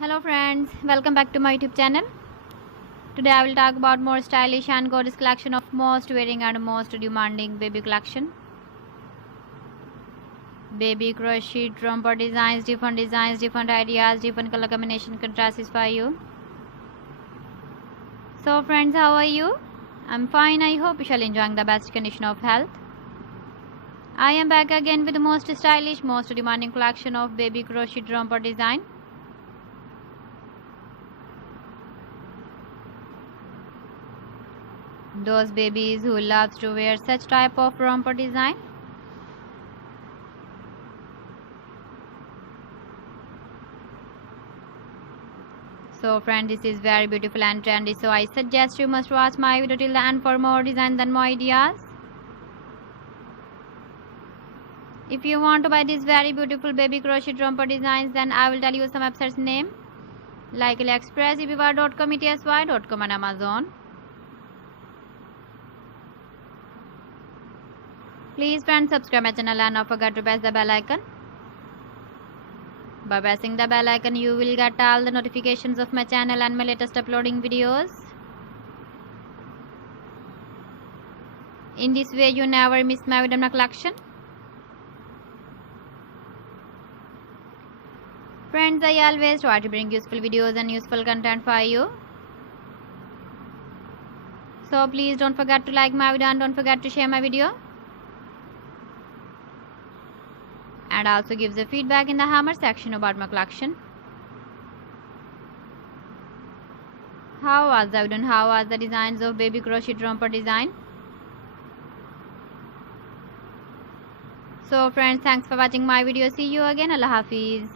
Hello friends, welcome back to my YouTube channel. Today I will talk about more stylish and gorgeous collection of most wearing and most demanding baby collection. Baby crochet romper designs, different ideas, different color combination contrasts for you. So friends, how are you? I'm fine. I hope you shall enjoying the best condition of health. I am back again with the most stylish, most demanding collection of baby crochet romper design. Those babies who loves to wear such type of romper design. So friend, this is very beautiful and trendy, so I suggest you must watch my video till the end for more designs and more ideas. If you want to buy these very beautiful baby crochet romper designs, then I will tell you some websites name like AliExpress, eBay.com, ETSY.com and Amazon. Please friends, subscribe my channel and don't forget to press the bell icon. By pressing the bell icon, you will get all the notifications of my channel and my latest uploading videos. In this way, you never miss my video collection. Friends, I always try to bring useful videos and useful content for you. So please don't forget to like my video and don't forget to share my video. And also gives a feedback in the hammer section about my collection. How was the video and how was the designs of baby crochet romper design? So friends, thanks for watching my video. See you again. Allah Hafiz.